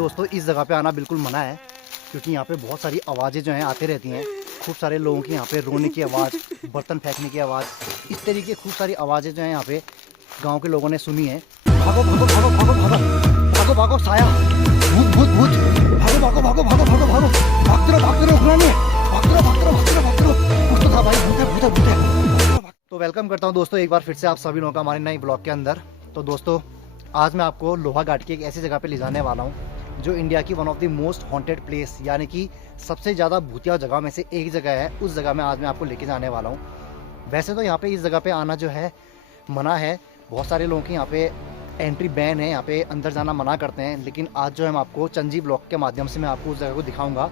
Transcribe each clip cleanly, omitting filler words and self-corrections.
दोस्तों इस जगह पे आना बिल्कुल मना है, क्योंकि यहाँ पे बहुत सारी आवाज़ें जो हैं आती रहती हैं। खूब सारे लोगों की यहाँ पे रोने की आवाज़, बर्तन फेंकने की आवाज़, इस तरीके की खूब सारी आवाज़ें जो हैं यहाँ पे गांव के लोगों ने सुनी है। भागो भागो भागो भागो भागो भागो भागो, साया, भूत भूत भूत, भागो भागो भागो भागो भागो भागो, भागते रहो रुकना नहीं, भागते रहो भागते रहो भागते रहो भागते रहो, कुछ तो था भाई, भूत है भूत है भूत है। तो वेलकम करता हूँ दोस्तों एक बार फिर से आप सभी लोगों का हमारे नए ब्लॉग के अंदर। तो दोस्तों आज मैं आपको लोहाघाट की एक ऐसी जगह पे ले जाने वाला हूँ जो इंडिया की one of the most haunted place, यानी कि सबसे ज़्यादा भूतिया जगह में से एक जगह है। उस जगह में आज मैं आपको लेके जाने वाला हूँ। वैसे तो यहाँ पे इस जगह पे आना जो है मना है, बहुत सारे लोगों की यहाँ पे एंट्री बैन है, यहाँ पे अंदर जाना मना करते हैं। लेकिन आज जो है मैं आपको चंजी ब्लॉग के माध्यम से मैं आपको उस जगह को दिखाऊंगा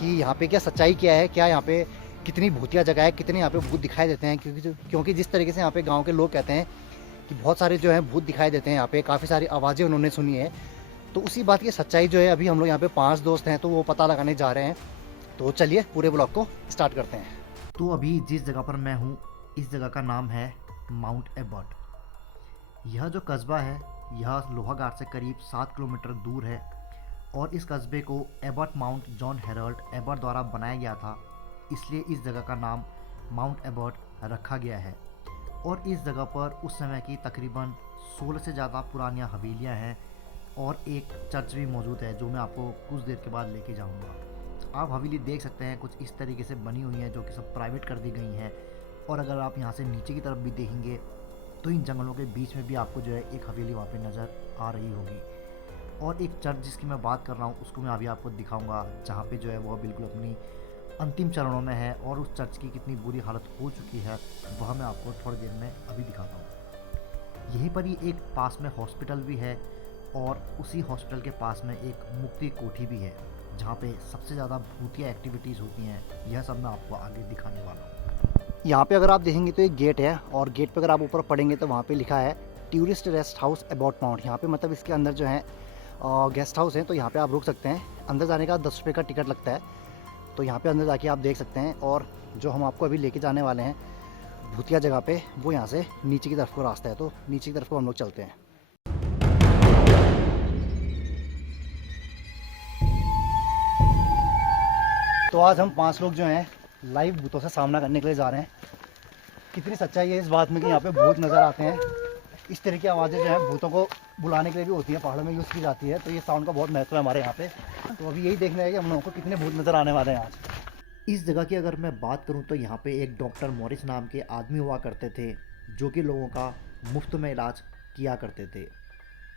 कि यहाँ पे क्या सच्चाई क्या है, क्या यहाँ पे कितनी भूतिया जगह है, कितने यहाँ पे भूत दिखाई देते हैं। क्योंकि जिस तरीके से यहाँ पे गाँव के लोग कहते हैं कि बहुत सारे जो है भूत दिखाई देते हैं, यहाँ पे काफ़ी सारी आवाज़ें उन्होंने सुनी है। तो उसी बात की सच्चाई जो है अभी हम लोग यहाँ पे 5 दोस्त हैं तो वो पता लगाने जा रहे हैं। तो चलिए पूरे ब्लॉग को स्टार्ट करते हैं। तो अभी जिस जगह पर मैं हूँ इस जगह का नाम है माउंट एबर्ट। यह जो कस्बा है यह लोहाघाट से करीब 7 किलोमीटर दूर है और इस कस्बे को Abbott Mount John Harold Abbott द्वारा बनाया गया था, इसलिए इस जगह का नाम माउंट एबर्ट रखा गया है। और इस जगह पर उस समय की तकरीबन 16 से ज़्यादा पुरानी हवेलियाँ हैं और एक चर्च भी मौजूद है जो मैं आपको कुछ देर के बाद लेके जाऊंगा। आप हवेली देख सकते हैं कुछ इस तरीके से बनी हुई हैं जो कि सब प्राइवेट कर दी गई हैं। और अगर आप यहाँ से नीचे की तरफ भी देखेंगे तो इन जंगलों के बीच में भी आपको जो है एक हवेली वहाँ पे नज़र आ रही होगी। और एक चर्च जिसकी मैं बात कर रहा हूँ उसको मैं अभी आपको दिखाऊँगा, जहाँ पर जो है वह बिल्कुल अपनी अंतिम चरणों में है। और उस चर्च की कितनी बुरी हालत हो चुकी है वह मैं आपको थोड़ी देर में अभी दिखाता हूँ। यहीं पर ही एक पास में हॉस्पिटल भी है और उसी हॉस्पिटल के पास में एक मुक्ति कोठी भी है जहाँ पे सबसे ज़्यादा भूतिया एक्टिविटीज़ होती हैं। यह सब मैं आपको आगे दिखाने वाला हूँ। यहाँ पे अगर आप देखेंगे तो एक गेट है और गेट पे अगर आप ऊपर पढ़ेंगे तो वहाँ पे लिखा है tourist rest house Abbott Mount. यहाँ पे मतलब इसके अंदर जो है गेस्ट हाउस है, तो यहाँ पे आप रुक सकते हैं। अंदर जाने का 10 रुपये का टिकट लगता है। तो यहाँ पे अंदर जाके आप देख सकते हैं। और जो हम आपको अभी लेके जाने वाले हैं भूतिया जगह पे, वो यहाँ से नीचे की तरफ को रास्ता है, तो नीचे की तरफ को हम लोग चलते हैं। तो आज हम 5 लोग जो हैं लाइव भूतों से सामना करने के लिए जा रहे हैं। कितनी सच्चाई है इस बात में कि यहाँ पे भूत नज़र आते हैं। इस तरह की आवाज़ें जो है भूतों को बुलाने के लिए भी होती है, पहाड़ों में यूज़ की जाती है। तो ये साउंड का बहुत महत्व है हमारे यहाँ पे। तो अभी यही देखना है कि हम लोगों को कितने भूत नज़र आने वाले हैं आज। इस जगह की अगर मैं बात करूँ तो यहाँ पे एक डॉक्टर मॉरिस नाम के आदमी हुआ करते थे जो कि लोगों का मुफ्त में इलाज किया करते थे।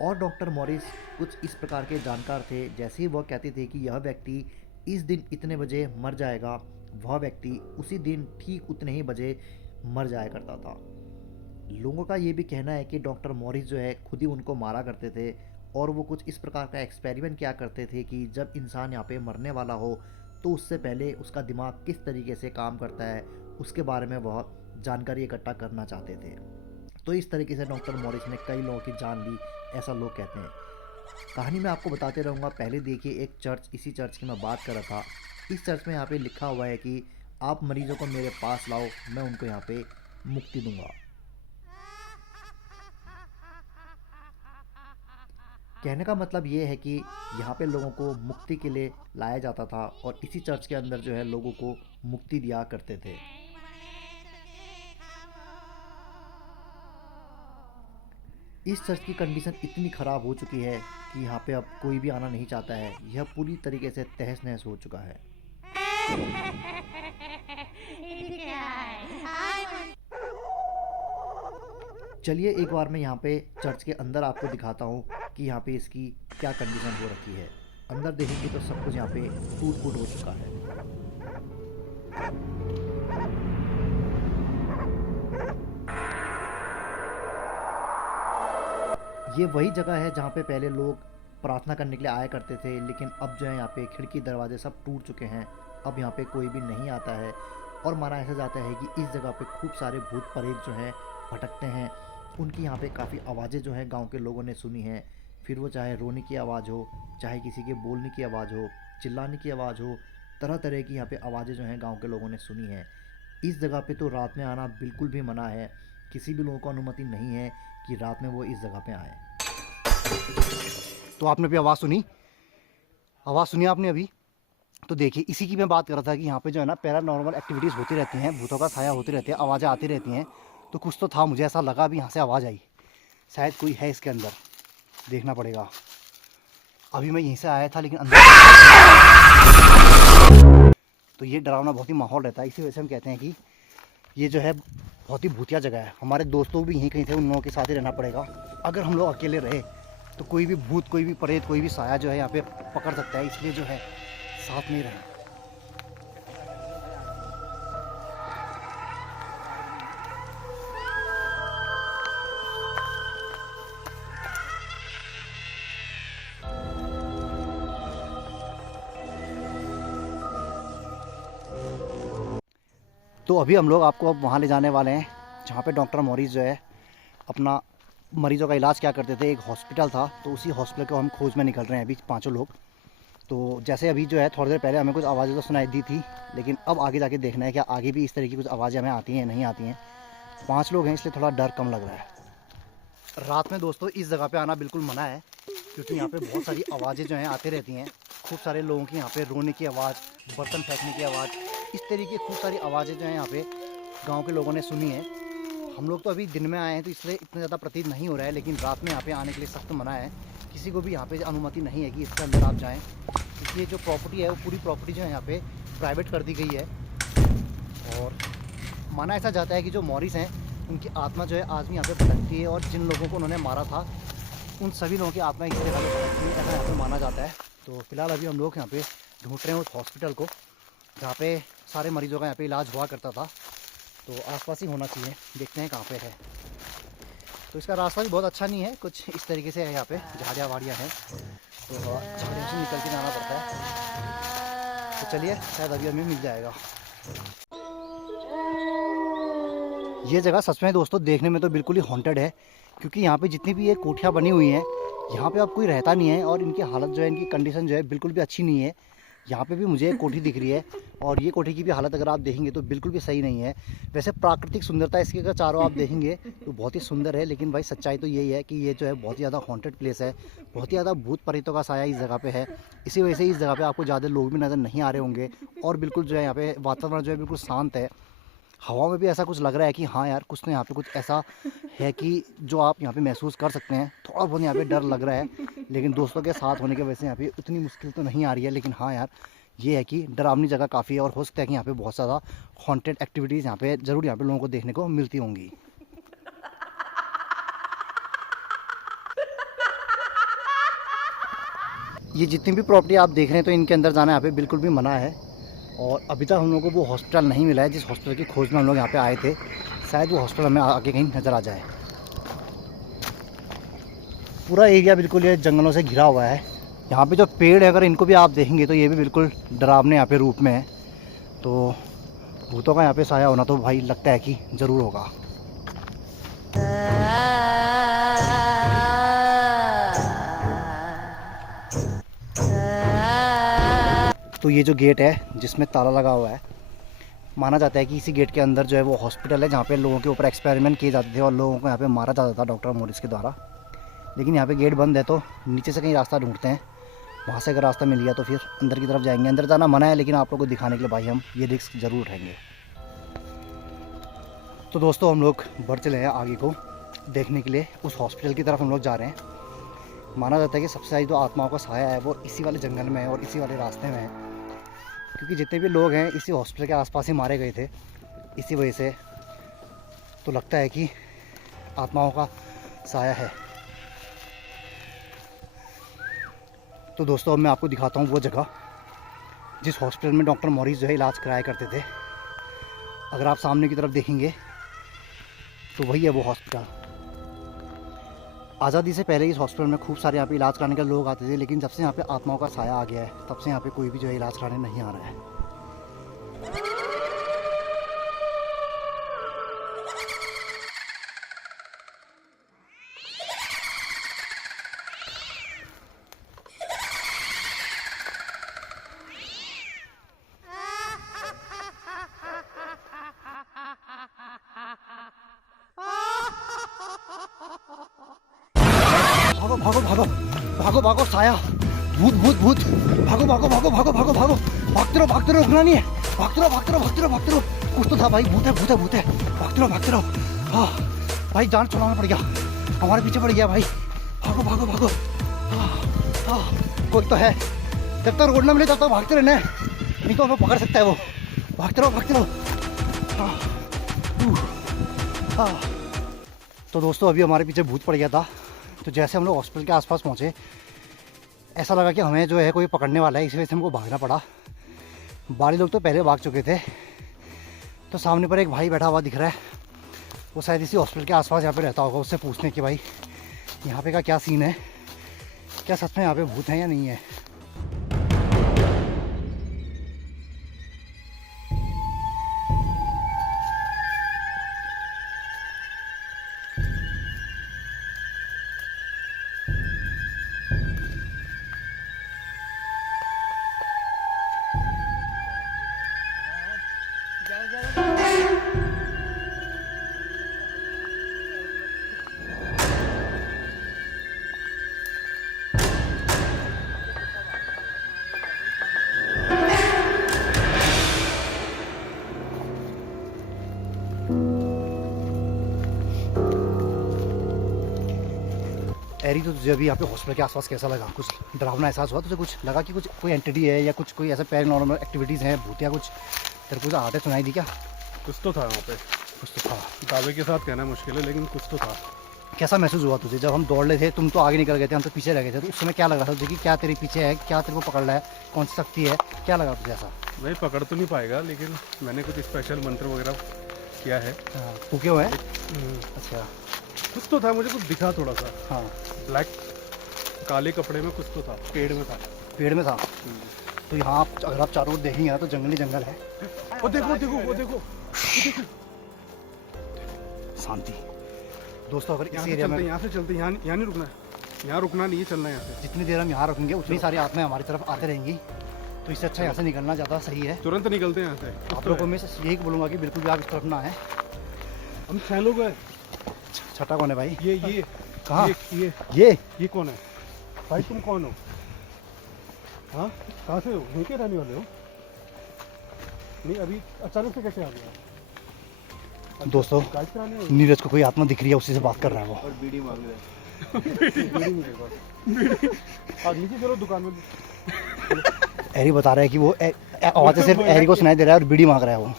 और डॉक्टर मॉरिस कुछ इस प्रकार के जानकार थे, जैसे ही वह कहते थे कि यह व्यक्ति इस दिन इतने बजे मर जाएगा, वह व्यक्ति उसी दिन ठीक उतने ही बजे मर जाया करता था। लोगों का ये भी कहना है कि डॉक्टर मॉरिस जो है खुद ही उनको मारा करते थे और वो कुछ इस प्रकार का एक्सपेरिमेंट किया करते थे कि जब इंसान यहाँ पे मरने वाला हो तो उससे पहले उसका दिमाग किस तरीके से काम करता है उसके बारे में वह जानकारी इकट्ठा करना चाहते थे। तो इस तरीके से डॉक्टर मॉरिस ने कई लोगों की जान ली, ऐसा लोग कहते हैं। कहानी मैं आपको बताते रहूँगा। पहले देखिए एक चर्च, इसी चर्च की मैं बात कर रहा था। इस चर्च में यहाँ पे लिखा हुआ है कि आप मरीजों को मेरे पास लाओ, मैं उनको यहाँ पे मुक्ति दूंगा। कहने का मतलब ये है कि यहाँ पे लोगों को मुक्ति के लिए लाया जाता था और इसी चर्च के अंदर जो है लोगों को मुक्ति दिया करते थे। इस चर्च की कंडीशन इतनी ख़राब हो चुकी है कि यहाँ पे अब कोई भी आना नहीं चाहता है। यह पूरी तरीके से तहस नहस हो चुका है। चलिए एक बार मैं यहाँ पे चर्च के अंदर आपको दिखाता हूँ कि यहाँ पे इसकी क्या कंडीशन हो रखी है। अंदर देखेंगे तो सब कुछ यहाँ पे टूट फूट हो चुका है। ये वही जगह है जहाँ पे पहले लोग प्रार्थना करने के लिए आया करते थे, लेकिन अब जो है यहाँ पे खिड़की दरवाजे सब टूट चुके हैं। अब यहाँ पे कोई भी नहीं आता है और माना ऐसा जाता है कि इस जगह पे खूब सारे भूत प्रेत जो हैं भटकते हैं। उनकी यहाँ पे काफ़ी आवाज़ें जो हैं गांव के लोगों ने सुनी हैं। फिर वो चाहे रोने की आवाज़ हो, चाहे किसी के बोलने की आवाज़ हो, चिल्लाने की आवाज़ हो, तरह तरह की यहाँ पे आवाज़ें जो हैं गाँव के लोगों ने सुनी हैं। इस जगह पे तो रात में आना बिल्कुल भी मना है। किसी भी लोगों को अनुमति नहीं है कि रात में वो इस जगह पे आए। तो आपने भी आवाज़ सुनी, आवाज़ सुनी आपने अभी? तो देखिए इसी की मैं बात कर रहा था कि यहाँ पे जो है ना पैरानॉर्मल एक्टिविटीज़ होती रहती हैं, भूतों का साया होती रहती है, आवाज़ें आती रहती हैं। तो कुछ तो था, मुझे ऐसा लगा अभी यहाँ से आवाज़ आई, शायद कोई है इसके अंदर, देखना पड़ेगा। अभी मैं यहीं से आया था लेकिन अंदर तो ये डरावना बहुत ही माहौल रहता है। इसी वजह से हम कहते हैं कि ये जो है बहुत ही भूतिया जगह है। हमारे दोस्त लोग भी यहीं कहीं थे, उन लोगों के साथ ही रहना पड़ेगा। अगर हम लोग अकेले रहे तो कोई भी भूत, कोई भी प्रेत, कोई भी साया जो है यहाँ पे पकड़ सकता है, इसलिए जो है साथ में रहें। तो अभी हम लोग आपको अब वहाँ ले जाने वाले हैं जहाँ पे डॉक्टर मॉरिस जो है अपना मरीज़ों का इलाज क्या करते थे। एक हॉस्पिटल था, तो उसी हॉस्पिटल को हम खोज में निकल रहे हैं अभी पाँचों लोग। तो जैसे अभी जो है थोड़ी देर पहले हमें कुछ आवाज़ें तो सुनाई दी थी, लेकिन अब आगे जाके देखना है कि आगे भी इस तरह की कुछ आवाज़ें हमें आती हैं नहीं आती हैं। 5 लोग हैं इसलिए थोड़ा डर कम लग रहा है। रात में दोस्तों इस जगह पे आना बिल्कुल मना है, क्योंकि यहाँ पे बहुत सारी आवाज़ें जो हैं आती रहती हैं। खूब सारे लोगों की यहाँ पे रोने की आवाज़, बर्तन फेंकने की आवाज़, इस तरीके खूब सारी आवाज़ें जो हैं यहाँ पे गांव के लोगों ने सुनी है। हम लोग तो अभी दिन में आए हैं तो इसलिए इतना ज़्यादा प्रतीत नहीं हो रहा है, लेकिन रात में यहाँ पे आने के लिए सख्त मना है। किसी को भी यहाँ पे अनुमति नहीं है कि इसके अंदर आप जाएँ। इसलिए जो प्रॉपर्टी है वो पूरी प्रॉपर्टी जो है यहाँ पे प्राइवेट कर दी गई है। और माना ऐसा जाता है कि जो मॉरिस हैं उनकी आत्मा जो है आज भी यहाँ पे भटकती है, और जिन लोगों को उन्होंने मारा था उन सभी लोगों की आत्मा इस तरह भटकती है, ऐसा यहाँ पे माना जाता है। तो फिलहाल अभी हम लोग यहाँ पे ढूंढ रहे हैं उस हॉस्पिटल को जहाँ पे सारे मरीजों का यहाँ पे इलाज हुआ करता था। तो आसपास ही होना चाहिए, देखते हैं कहाँ पे है। तो इसका रास्ता भी बहुत अच्छा नहीं है, कुछ इस तरीके से है, यहाँ पे झाड़ियाँ वाड़ियाँ हैं, तो झाड़ियों से निकल के जाना पड़ता है। तो चलिए शायद अभी हमें मिल जाएगा। ये जगह सच में दोस्तों देखने में तो बिल्कुल ही हॉन्टेड है, क्योंकि यहाँ पे जितनी भी ये कोठियाँ बनी हुई हैं यहाँ पे अब कोई रहता नहीं है, और इनकी हालत जो है, इनकी कंडीशन जो है बिल्कुल भी अच्छी नहीं है। यहाँ पे भी मुझे एक कोठी दिख रही है, और ये कोठी की भी हालत अगर आप देखेंगे तो बिल्कुल भी सही नहीं है। वैसे प्राकृतिक सुंदरता इसकी अगर चारों आप देखेंगे तो बहुत ही सुंदर है, लेकिन भाई सच्चाई तो यही है कि ये जो है बहुत ही ज़्यादा हॉन्टेड प्लेस है। बहुत ही ज़्यादा भूत प्रेतों का साया इस जगह पे है। इसी वजह से इस जगह पे आपको ज़्यादा लोग भी नज़र नहीं आ रहे होंगे, और बिल्कुल जो है यहाँ पे वातावरण जो है बिल्कुल शांत है। हवा में भी ऐसा कुछ लग रहा है कि हाँ यार कुछ तो यहाँ पे कुछ ऐसा है कि जो आप यहाँ पे महसूस कर सकते हैं। थोड़ा बहुत यहाँ पे डर लग रहा है, लेकिन दोस्तों के साथ होने की वजह से यहाँ पे उतनी मुश्किल तो नहीं आ रही है। लेकिन हाँ यार ये है कि डरावनी जगह काफ़ी है, और हो सकता है कि यहाँ पे बहुत ज़्यादा हॉन्टेड एक्टिविटीज़ यहाँ पे ज़रूर यहाँ पे लोगों को देखने को मिलती होंगी। ये जितनी भी प्रॉपर्टी आप देख रहे हैं तो इनके अंदर जाना यहाँ पे बिल्कुल भी मना है। और अभी तक हम लोगों को वो हॉस्पिटल नहीं मिला है जिस हॉस्पिटल की खोज में हम लोग यहाँ पे आए थे। शायद वो हॉस्पिटल हमें आगे कहीं नज़र आ जाए। पूरा एरिया बिल्कुल ये जंगलों से घिरा हुआ है। यहाँ पे जो पेड़ है अगर इनको भी आप देखेंगे तो ये भी बिल्कुल डरावने यहाँ पे रूप में है। तो भूतों का यहाँ पे साया होना तो भाई लगता है कि ज़रूर होगा। तो ये जो गेट है जिसमें ताला लगा हुआ है, माना जाता है कि इसी गेट के अंदर जो है वो हॉस्पिटल है जहाँ पे लोगों के ऊपर एक्सपेरिमेंट किए जाते थे और लोगों को यहाँ पे मारा जाता था डॉक्टर मॉरिस के द्वारा। लेकिन यहाँ पे गेट बंद है, तो नीचे से कहीं रास्ता ढूंढते हैं। वहाँ से अगर रास्ता मिल गया तो फिर अंदर की तरफ जाएंगे। अंदर जाना मना है, लेकिन आप लोगों को दिखाने के लिए भाई हम ये रिस्क ज़रूर उठाएंगे। तो दोस्तों हम लोग बढ़ चले हैं आगे को देखने के लिए। उस हॉस्पिटल की तरफ हम लोग जा रहे हैं। माना जाता है कि सबसे ज़्यादा जो आत्माओं का साया है वो इसी वाले जंगल में है और इसी वाले रास्ते में है, क्योंकि जितने भी लोग हैं इसी हॉस्पिटल के आसपास ही मारे गए थे। इसी वजह से तो लगता है कि आत्माओं का साया है। तो दोस्तों अब मैं आपको दिखाता हूँ वो जगह जिस हॉस्पिटल में डॉक्टर मॉरिस जो है इलाज कराया करते थे। अगर आप सामने की तरफ देखेंगे तो वही है वो हॉस्पिटल। आज़ादी से पहले इस हॉस्पिटल में खूब सारे यहाँ पे इलाज कराने के लोग आते थे, लेकिन जब से यहाँ पे आत्माओं का साया आ गया है तब से यहाँ पे कोई भी जो है इलाज कराने नहीं आ रहा है। भागो भागो भागो भागो भागो, साया भूत भूत भूत, भागो भागो भागो भागो भागो भागो, भागते रहो, रुकना नहीं है, भागते रहो। कुछ तो था भाई, भूत है, भागते रहो। हाँ भाई, जान छुड़ाना पड़ गया, हमारे पीछे पड़ गया भाई, भागो। कोई तो है, जब तक रोड ना मिले तब तक भागते रहना है, नहीं तो हमें पकड़ सकता है वो। भागते रहो। तो दोस्तों, अभी हमारे पीछे भूत पड़ गया था, तो जैसे हम लोग हॉस्पिटल के आसपास पहुँचे, ऐसा लगा कि हमें जो है कोई पकड़ने वाला है, इसी वजह से हमको भागना पड़ा। बाकी लोग तो पहले भाग चुके थे। तो सामने पर एक भाई बैठा हुआ दिख रहा है, वो शायद इसी हॉस्पिटल के आसपास यहाँ पे रहता होगा। उससे पूछने कि भाई यहाँ पे का क्या सीन है, क्या सच में यहाँ पे भूत है या नहीं है। एरी, तो तुझे अभी यहाँ पे हॉस्पिटल के आसपास कैसा लगा? कुछ डरावना एहसास हुआ तुझे? कुछ लगा कि कुछ कोई एंटिटी है या कुछ कोई ऐसा पैरानॉर्मल एक्टिविटीज़ हैं, भूतिया कुछ तेरे को आते सुनाई दी क्या? कुछ तो था वहाँ पे, कुछ तो था। दावे के साथ कहना मुश्किल है, लेकिन कुछ तो था। कैसा महसूस हुआ तुझे जब हम दौड़ रहे थे? तुम तो आगे निकल गए थे, हम तो पीछे रह गए थे। तो उस समय क्या लग रहा था तुझे कि क्या तेरे पीछे है, क्या तेरे को पकड़ रहा है, कौन सी शक्ति है, क्या लगा तुझे ऐसा? नहीं, पकड़ तो नहीं पाएगा, लेकिन मैंने कुछ स्पेशल मंत्र वगैरह किया है। फूके हुए हैं? अच्छा, कुछ तो था, मुझे कुछ दिखा थोड़ा सा। हाँ, ब्लैक काले कपड़े में कुछ तो था, पेड़ में था। पेड़ में था। तो यहाँ अगर आप चारों ओर देखेंगे ना तो जंगली जंगल है। वो देखो शांति। दोस्तों, अगर इसी यहाँ एरिया में यहाँ से चलते, यहाँ नहीं रुकना है, यहाँ रुकना नहीं है, चलना है यहाँ से। जितनी देर हम यहाँ रुकेंगे उतनी सारी आत्माएं हमारी तरफ आते रहेंगी, तो इससे अच्छा यहाँ से निकलना ज़्यादा सही है। तुरंत निकलते हैं यहाँ से। आप लोगों को मैं यही बोलूँगा कि बिल्कुल भी आप इस तरफ ना आए। हम 6 लोग हैं। छठा कौन है भाई? ये कहाँ? ये कौन है भाई? तुम कौन हो? हाँ, कहाँ से हो? यहीं के रहने वाले हो? नहीं, अभी अचानक से कैसे आ गया? दोस्तों, नीरज को कोई आत्मा दिख रही है, उसी से बात कर रहा है वो। और बीड़ी मांग रहा है। बीड़ी मिलेगा। और नीचे चलो दुकान में। एरी बता रहा है कि वो आवाज़ सिर्फ एरी को सुनाई दे रहा है और बीड़ी मांग रहा है वो।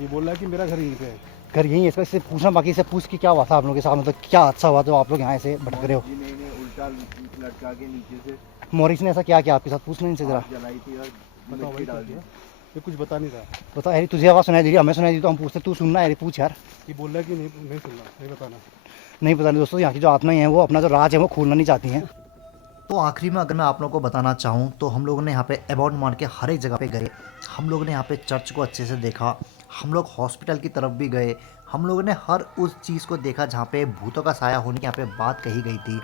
ये बोल रहा है कि मेरा घर यहीं पे है। घर यहीं है, इससे पूछना बाकी से पूछ कि क्या हुआ था आप लोगों के साथ, मतलब क्या हादसा हुआ तो आप लोग यहाँ से भटक रहे हो? नहीं, उल्टा लटका के नीचे से मोरिस ने ऐसा क्या किया आपके साथ? पूछना इनसे जरा। जलाई थी और बताओ भाई, ये कुछ बता नहीं रहा। बता एरी, तुझे आवाज़ सुनाई दे रही है, हमें सुनाई दी तो हम पूछते, तू सुनना एरी, पूछ यार। ये बोल रहा है कि नहीं सुनना, नहीं बताना। नहीं पता नहीं दोस्तों, यहाँ की जो आत्माएं हैं वो अपना जो राज है वो खोलना नहीं चाहती हैं। तो आखिरी में अगर मैं आप लोगों को बताना चाहूँ तो हम लोगों ने यहाँ पे अबाउट मार्ट के हर एक जगह पे गए, हम लोगों ने यहाँ पे चर्च को अच्छे से देखा, हम लोग हॉस्पिटल की तरफ भी गए, हम लोगों ने हर उस चीज़ को देखा जहाँ पे भूतों का साया होने की यहाँ पे बात कही गई थी।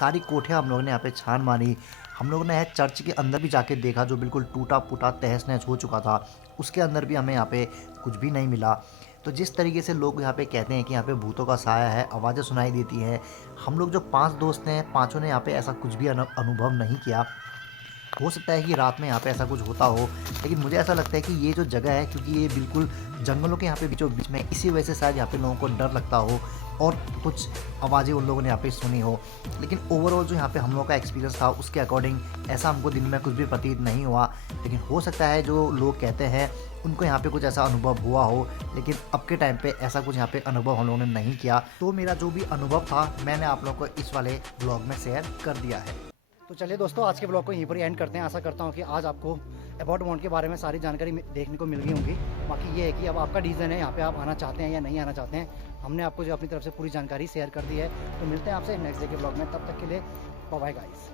सारी कोठियाँ हम लोगों ने यहाँ पे छान मारी। हम लोगों ने चर्च के अंदर भी जाके देखा जो बिल्कुल टूटा फूटा तहस नहस हो चुका था, उसके अंदर भी हमें यहाँ पे कुछ भी नहीं मिला। तो जिस तरीके से लोग यहाँ पे कहते हैं कि यहाँ पे भूतों का साया है, आवाज़ें सुनाई देती हैं, हम लोग जो 5 दोस्त हैं, पांचों ने यहाँ पे ऐसा कुछ भी अनुभव नहीं किया। हो सकता है कि रात में यहाँ पे ऐसा कुछ होता हो, लेकिन मुझे ऐसा लगता है कि ये जो जगह है, क्योंकि ये बिल्कुल जंगलों के यहाँ पे बीचों बीच में, इसी वजह से शायद यहाँ पे लोगों को डर लगता हो और कुछ आवाज़ें उन लोगों ने यहाँ पे सुनी हो। लेकिन ओवरऑल जो यहाँ पे हम लोगों का एक्सपीरियंस था उसके अकॉर्डिंग ऐसा हमको दिन में कुछ भी प्रतीत नहीं हुआ। लेकिन हो सकता है जो लोग कहते हैं उनको यहाँ पे कुछ ऐसा अनुभव हुआ हो, लेकिन अब के टाइम पे ऐसा कुछ यहाँ पे अनुभव हम लोगों ने नहीं किया। तो मेरा जो भी अनुभव था मैंने आप लोगों को इस वाले ब्लॉग में शेयर कर दिया है। तो चलिए दोस्तों, आज के ब्लॉग को यहीं पर एंड करते हैं। आशा करता हूँ कि आज आपको अबाउट माउंट के बारे में सारी जानकारी देखने को मिल गई होंगी। बाकी ये है कि अब आपका डिसीजन है यहाँ पे आप आना चाहते हैं या नहीं आना चाहते हैं। हमने आपको जो अपनी तरफ से पूरी जानकारी शेयर कर दी है। तो मिलते हैं आपसे नेक्स्ट डे के ब्लॉग में, तब तक के लिए बाय बाय गाइस।